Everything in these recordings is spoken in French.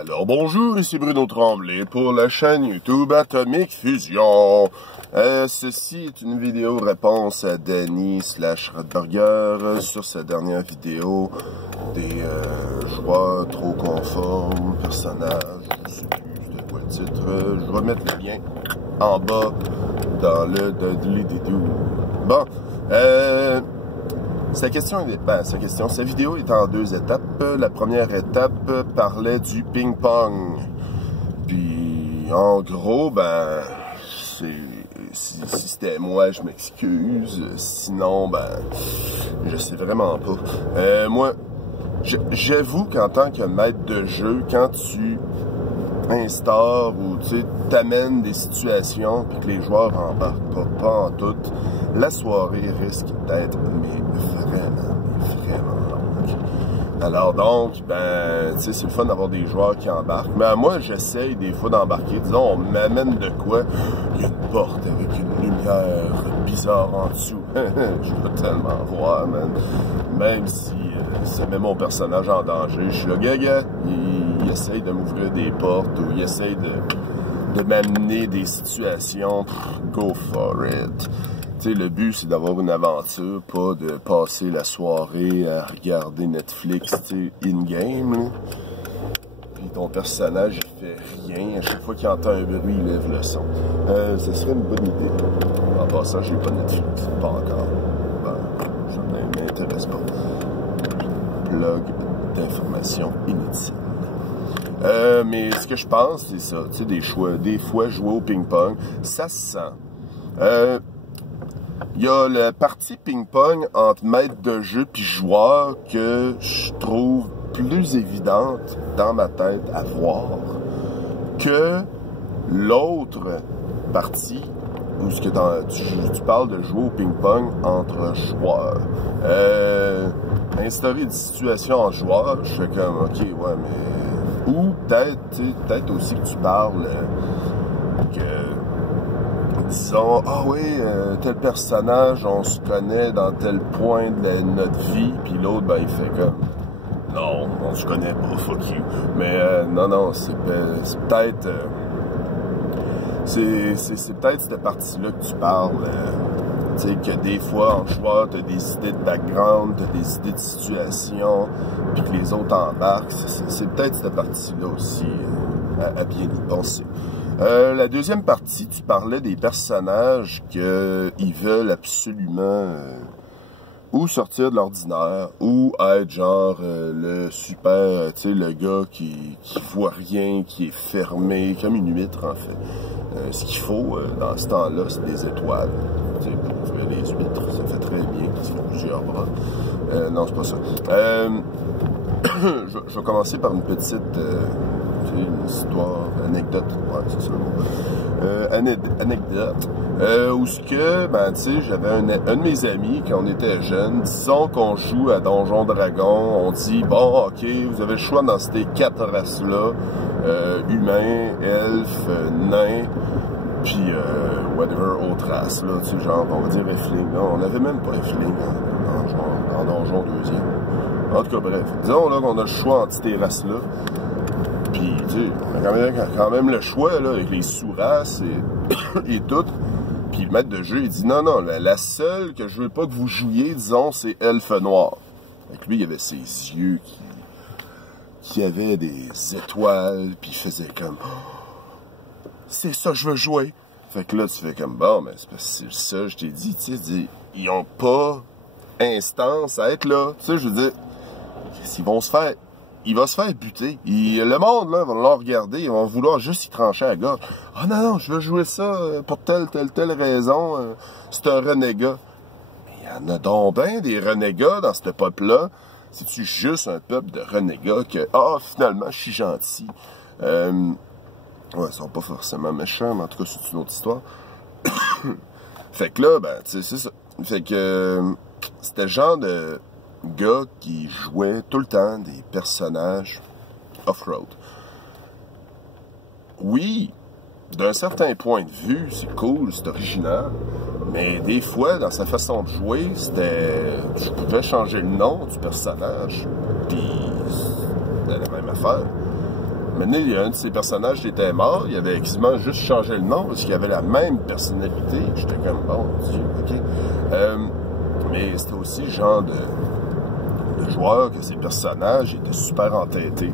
Alors bonjour, ici Bruno Tremblay pour la chaîne YouTube Atomic Fusion. Ceci est une vidéo réponse à Danny / Redburger sur sa dernière vidéo des joueurs trop conformes, personnages, je sais plus c'était quoi le titre. Je vais mettre le lien en bas dans le doodly-doo. Bon, sa vidéo est en 2 étapes. La première étape parlait du ping-pong. Puis, en gros, si c'était moi, je m'excuse. Sinon, je sais vraiment pas. Moi, j'avoue qu'en tant que maître de jeu, quand tu instaures ou tu t'amènes des situations puis que les joueurs embarquent pas en tout, la soirée risque d'être vraiment longue. Alors donc, c'est le fun d'avoir des joueurs qui embarquent. Mais moi, j'essaye des fois d'embarquer. Disons, on m'amène de quoi? Il y a une porte avec une lumière bizarre en dessous. Je veux tellement voir, man. Même si ça met mon personnage en danger, je suis là, gaga. Il essaye de m'ouvrir des portes ou il essaye de m'amener des situations. Go for it. Le but, c'est d'avoir une aventure, pas de passer la soirée à regarder Netflix, in-game. Puis ton personnage, il fait rien. À chaque fois qu'il entend un bruit, il lève le son. Ce serait une bonne idée. En passant, j'ai pas Netflix. Pas encore. Ça ne m'intéresse pas. Blog d'informations inutiles. Mais ce que je pense, c'est ça. Des fois, jouer au ping-pong, ça se sent. Il y a la partie ping-pong entre maître de jeu puis joueur que je trouve plus évidente dans ma tête à voir que l'autre partie où ce que tu parles de jouer au ping-pong entre joueurs. Instaurer des situations entre joueurs, je fais comme ok, ouais, mais ou peut-être aussi que tu parles que disons, ah oui, tel personnage, on se connaît dans tel point de notre vie, puis l'autre, il fait comme, non, on se connaît pas, fuck you. Mais non, c'est peut-être, c'est peut-être cette partie-là que tu parles, tu sais, que des fois, en joueur, t'as des idées de background, t'as des idées de situation, puis que les autres embarquent, c'est peut-être cette partie-là aussi, à bien y penser. La deuxième partie, tu parlais des personnages qu'ils veulent absolument ou sortir de l'ordinaire, ou être genre le super, le gars qui voit rien, qui est fermé, comme une huître en fait. Ce qu'il faut dans ce temps-là, c'est des étoiles. Pour les huîtres, ça fait très bien, parce qu'ils font plusieurs bras. Non, c'est pas ça. Je vais commencer par une petite... une histoire, anecdote, ouais, c'est ça le mot. Anecdote, où ce que, tu sais, j'avais un de mes amis, quand on était jeunes, disons qu'on joue à Donjon Dragon, on dit, bon, ok, vous avez le choix dans ces 4 races-là, humains, elfes, nains, puis whatever autre race, là, tu sais, genre, on va dire Effling, on n'avait même pas Effling en Donjon 2e. En tout cas, bref, disons là qu'on a le choix entre ces races-là. Puis, tu sais, on a quand même le choix, là, avec les sous-races et tout. Puis le maître de jeu, il dit, non, la seule que je veux pas que vous jouiez, disons, c'est Elfe Noir. Avec lui, il avait ses yeux qui avaient des étoiles, puis il faisait comme, oh, c'est ça que je veux jouer. Fait que là, tu fais comme, bon, mais c'est parce que c'est ça, je t'ai dit, tu sais, ils ont pas instance à être là. Tu sais, je veux dire, il va se faire buter. Le monde, là, va le regarder, ils vont vouloir juste y trancher à la gorge. Ah non, je veux jouer ça pour telle raison. C'est un renégat. Mais il y en a donc bien des renégats dans ce peuple-là. C'est-tu juste un peuple de renégats que, finalement, je suis gentil. Ouais, ils sont pas forcément méchants, mais en tout cas, c'est une autre histoire. Fait que là, tu sais, c'est ça. Fait que c'était le genre de gars qui jouait tout le temps des personnages off-road. Oui, d'un certain point de vue, c'est cool, c'est original, mais des fois, dans sa façon de jouer, je pouvais changer le nom du personnage, puis c'était la même affaire. Maintenant, il y a un de ses personnages qui était mort, il avait quasiment juste changé le nom parce qu'il avait la même personnalité. J'étais comme, bon, Dieu, ok. Mais c'était aussi le genre de joueur que ses personnages étaient super entêtés.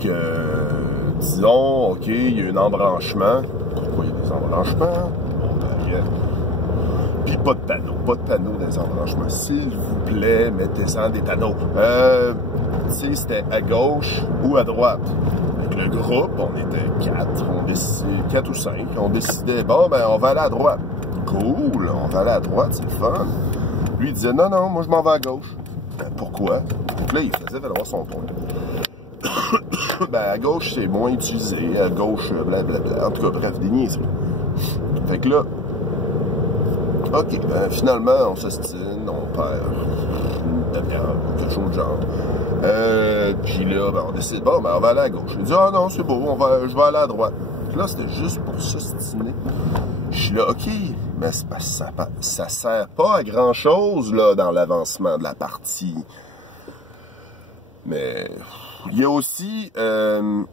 Que, disons, ok, il y a un embranchement. Pourquoi il y a des embranchements? Puis pas de panneaux dans les embranchements. S'il vous plaît, mettez-en des panneaux. Tu sais, c'était à gauche ou à droite. Avec le groupe, on était 4 ou 5. On décidait, bon, ben, on va aller à droite. Cool, on va aller à droite, c'est fun. Lui, il disait, non, moi, je m'en vais à gauche. Ben, pourquoi? Donc là, il faisait valoir son point. Ben, à gauche, c'est moins utilisé. À gauche, blablabla. En tout cas, bref, des niaiseries. Fait que là, ok, ben, finalement, on s'ostine, on perd une demi-heure, quelque chose de genre. Puis là, ben, on décide, bon, ben, on va aller à gauche. Il dit, ah non, c'est beau, je vais aller à droite. Puis là, c'était juste pour s'ostiner. Je suis là, ok, mais c'est parce que ça sert pas à grand-chose, là, dans l'avancement de la partie. Mais il y a aussi, ben,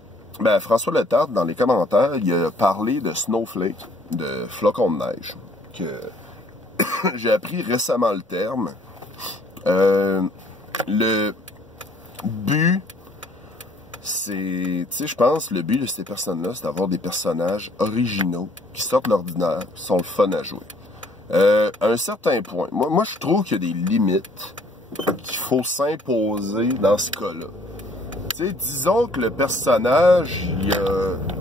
François Letarte, dans les commentaires, il a parlé de Snowflake, de flocon de neige, que j'ai appris récemment le terme. Le but, c'est, tu sais, je pense, le but de ces personnes-là, c'est d'avoir des personnages originaux, qui sortent de l'ordinaire, qui sont le fun à jouer. À un certain point, moi je trouve qu'il y a des limites qu'il faut s'imposer dans ce cas-là. Tu sais, disons que le personnage,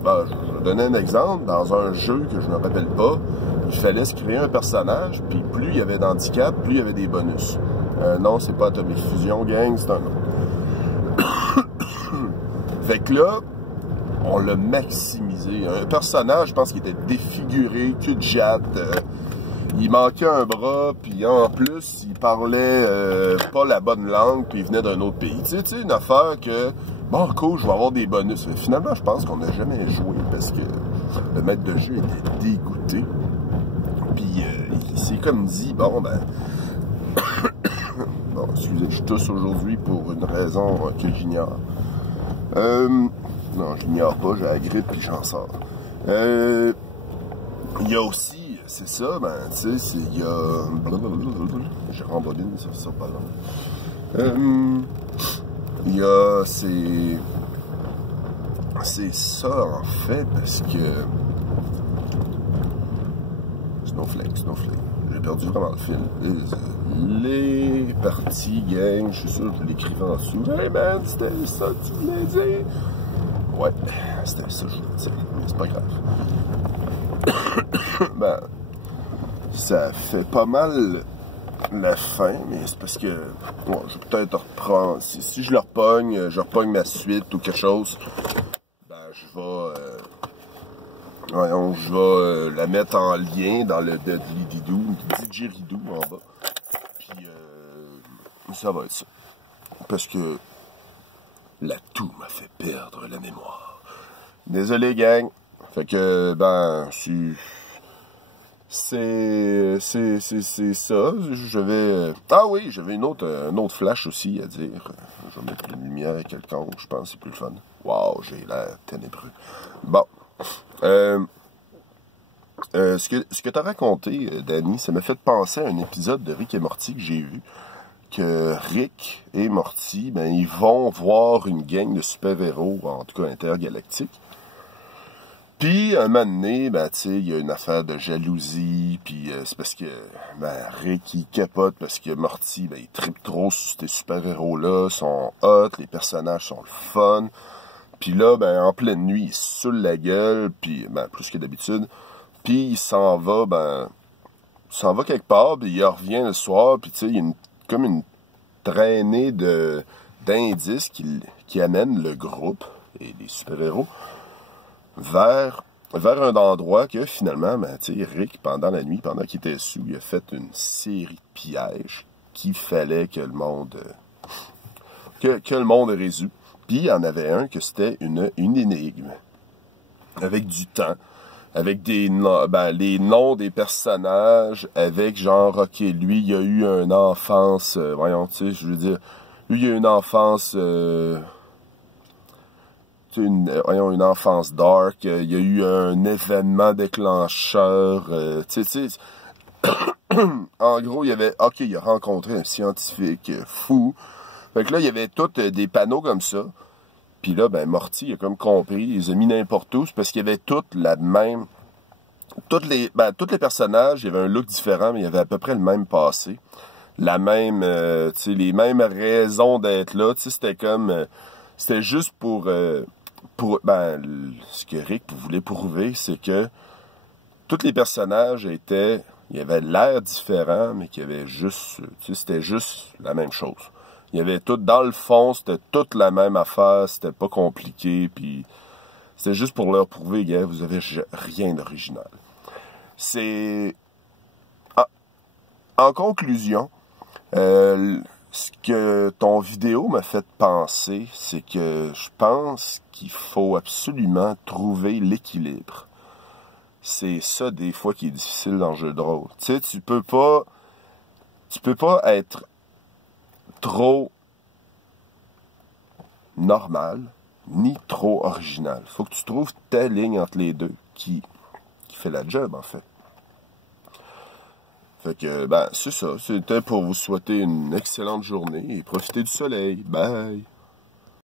ben, je vais donner un exemple, dans un jeu que je ne me rappelle pas, il fallait se créer un personnage, puis plus il y avait d'handicap, plus il y avait des bonus. Non, c'est pas Atomic Fusion Gang, c'est un autre. Fait que là, on l'a maximisé. Un personnage, je pense qu'il était défiguré, cul de jatte, il manquait un bras, puis en plus, il parlait pas la bonne langue, puis il venait d'un autre pays. Tu sais, une affaire que, bon, cool, je vais avoir des bonus. Mais finalement, je pense qu'on n'a jamais joué parce que le maître de jeu était dégoûté. Puis il s'est comme dit, bon, ben... bon, excusez, je tousse aujourd'hui pour une raison que j'ignore. Non, je l'ignore pas, j'ai la grippe puis j'en sors. Il y a aussi, c'est ça, ben, tu sais, il y a... Je rembobine, ça pas long. Il y a, c'est ça, en fait, parce que... Snowflake. J'ai perdu vraiment le fil. Les parties gang, je suis sûr que je l'écrivais en dessous. Hey man, c'était ça que tu voulais dire? Ouais, c'était ça que je voulais dire, mais c'est pas grave. Ben, ça fait pas mal la fin, mais c'est parce que bon, je vais peut-être reprendre. Si je le repogne, je repogne ma suite ou quelque chose, ben je vais la mettre en lien dans le didgeridoo en bas. Puis ça va être ça. Parce que la toux m'a fait perdre la mémoire. Désolé gang. Fait que ben c'est ça. Je vais. Ah oui, j'avais un autre flash aussi à dire. Je vais mettre une lumière quelconque, je pense, c'est plus le fun. Wow, j'ai l'air ténébreux. Bon. Ce que tu as raconté, Danny, ça m'a fait penser à un épisode de Rick et Morty que j'ai vu. Que Rick et Morty, ben, ils vont voir une gang de super-héros, en tout cas intergalactiques. Puis, un moment donné, ben, tu sais, il y a une affaire de jalousie, puis c'est parce que, ben, Rick, il capote parce que Morty, ben, il trippe trop sur ces super-héros-là, sont hot, les personnages sont le fun. Puis là, ben, en pleine nuit, il se saoule la gueule, puis, ben, plus que d'habitude. Puis, il s'en va quelque part, puis il revient le soir, puis tu sais, il y a comme une traînée d'indices qui amène le groupe et les super-héros vers un endroit que finalement, ben, tu sais, Rick, pendant la nuit, pendant qu'il était sous, il a fait une série de pièges qu'il fallait que le monde résout. Puis il y en avait un que c'était une énigme avec du temps, avec les noms des personnages, avec genre, ok, lui, il a eu une enfance, voyons, tu sais, je veux dire, lui, il a eu une enfance, tu une enfance dark, il y a eu un événement déclencheur, tu sais, en gros, il a rencontré un scientifique fou. Fait que là, il y avait tous des panneaux comme ça. Puis là, ben, Morty, il a comme compris, il les a mis n'importe où, parce qu'il y avait toutes la même... tous les personnages, il y avait un look différent, mais il y avait à peu près le même passé. La même, tu sais, les mêmes raisons d'être là. Tu sais, c'était comme... c'était juste ce que Rick voulait prouver, c'est que tous les personnages étaient... Il y avait l'air différent, mais qu'il y avait juste... Tu sais, c'était juste la même chose. Il y avait tout... Dans le fond, c'était toute la même affaire, c'était pas compliqué, puis... C'était juste pour leur prouver, gars, vous avez rien d'original. C'est... En conclusion, ce que ton vidéo m'a fait penser, c'est que je pense qu'il faut absolument trouver l'équilibre. C'est ça, des fois, qui est difficile dans le jeu de rôle. Tu sais, tu peux pas être trop normal, ni trop original. Faut que tu trouves ta ligne entre les deux qui fait la job, en fait. Fait que, ben, c'est ça. C'était pour vous souhaiter une excellente journée et profiter du soleil. Bye!